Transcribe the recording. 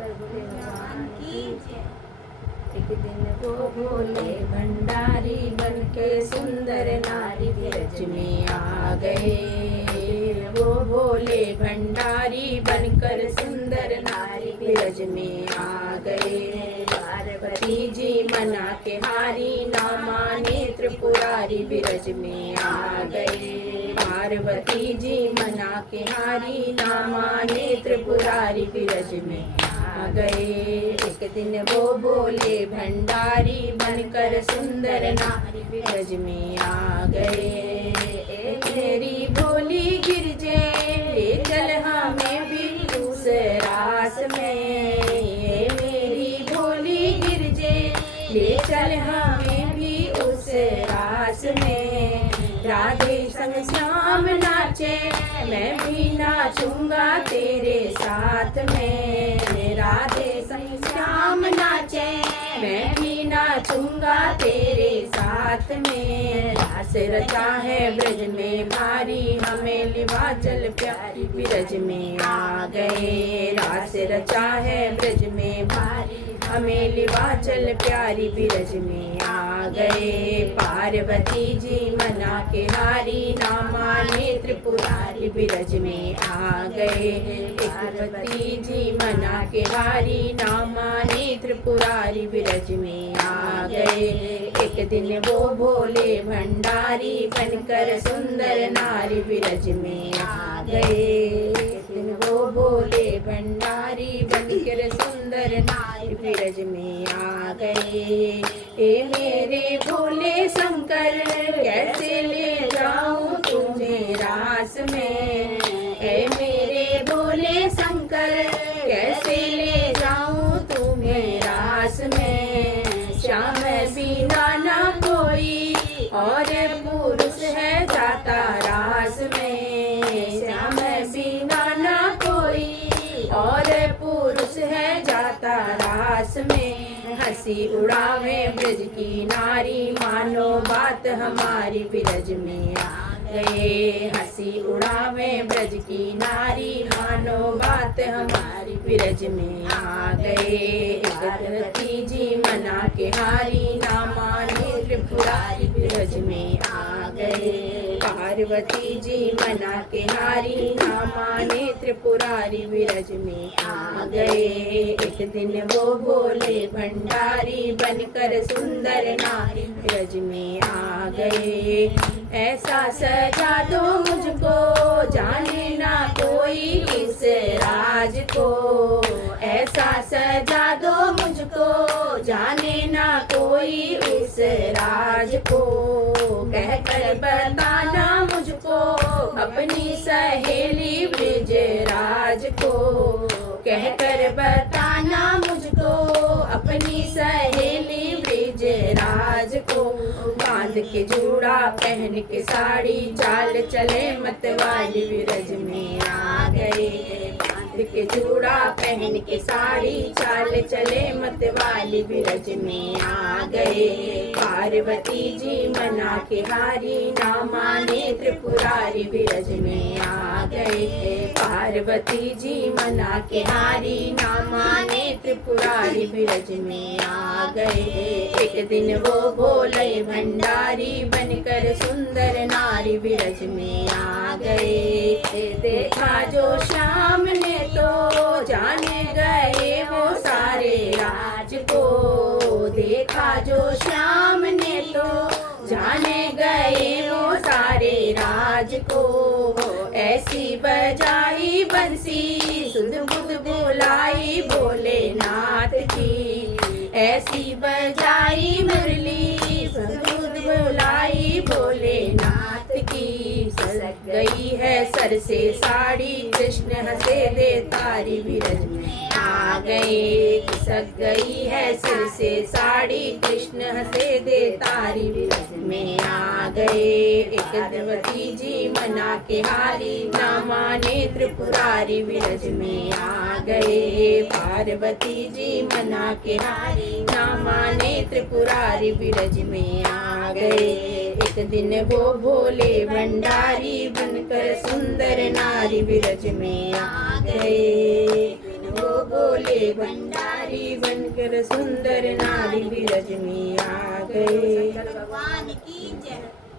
शंकर भगवान की जय। एक दिन वो भोले भंडारी बनके सुंदर नारी ब्रज में आ गए। वो भोले भंडारी बनकर सुंदर नारी ब्रज में आ गए। पार्वती जी मना के हारी ना माने त्रिपुरारी ब्रज में आ गए। पार्वती जी मना के हारी ना माने त्रिपुरारी ब्रज में आ गए। एक दिन वो भोले भंडारी बनकर सुंदर नारी ब्रज में आ गए। मेरी भोली गिरजे ले चल हमें भी उस रास में। मेरी भोली गिरजे ले चल हमें भी उस रास में। राधे संग श्याम नाचे मैं भी नाचूंगा तेरे साथ में। राधे संग श्याम नाचे मैं भी नाचूंगा तेरे साथ में। रास रचा है ब्रज में भारी हमें लिवाचल प्यारी ब्रज में आ गए। रास रचा है ब्रज में भारी हमें लिवाचल प्यारी ब्रज में आ गए। पार्वती जी मना के हारी ना माने त्रिपुरारी ब्रज में आ गए। पार्वती जी मना के हारी ना माने त्रिपुरारी ब्रज में आ गए। एक दिन वो भोले भंडारी बनकर सुंदर नारी ब्रज में आ गए। एक दिन वो भोले भंडारी बनकर सुंदर नारी ब्रज में आ गए। ए मेरे भोले शंकर कैसे ले जाऊं तुझे रास में। ए मेरे भोले शंकर कैसे ले जाऊं तुम्हें रास में। श्याम बिना ना कोई और पुरुष है जाता रास में। श्याम बिना ना कोई और पुरुष है जाता रास में। हंसी उड़ावे ब्रज की नारी मानो बात हमारी ब्रज में आ गए। हंसी उड़ावे ब्रज की नारी मानो बात हमारी ब्रज में आ गए। पार्वती जी मना के हारी ना माने त्रिपुरारी ब्रज में आ गए। पार्वती जी मना के हारी ना माने त्रिपुरारी ब्रज में आ गए। एक दिन वो भोले भंडारी बनकर सुंदर नारी ब्रज में आ गए। ऐसा सजा दो मुझको जाने ना कोई इस राज को। ऐसा सजा दो मुझको जाने ना कोई इस राज को। कह कर बताना मुझको अपनी सहेली ब्रज राज को। कह कर बताना मुझको अपनी सहेली ब्रज राज को। बांध के जूड़ा पहन के साड़ी चाल चले मतवाली ब्रज में आ गए। बांध के जूड़ा पहन के साड़ी चाल चले मतवाली ब्रज में आ गए। पार्वती जी मना के हारी ना माने त्रिपुरारी ब्रज में आ गए। पार्वती जी मना के हारी ना माने त्रिपुरारी ब्रज में आ गए। एक दिन वो भोले भंडारी बनकर सुंदर नारी ब्रज में आ गए। देखा जो श्याम ने तो जाने गए वो सारे राज को। देखा जो श्याम ने तो जाने गए वो सारे राज को। ऐसी बजाई बंसी सुध बुध बुलाई भोलेनाथ की। ऐसी बजाई मुरली सुध बुध बुलाई भोलेनाथ की। सज गई है सर से साड़ी कृष्ण हंसे दे तारी ब्रज में आ गए। सज गई है सिर से साड़ी कृष्ण हंसे दे तारी ब्रज में आ गए। एक देवती जी मना के हारी ना माने त्रिपुरारी ब्रज में आ गए। पार्वती जी मना के हारी ना माने त्रिपुरारी ब्रज में आ गए। एक दिन वो भोले भंडारी बनकर सुंदर नारी ब्रज में आ गए। वो भोले भंडारी बनकर सुंदर नारी बिरज में आ गए। भगवान की जय।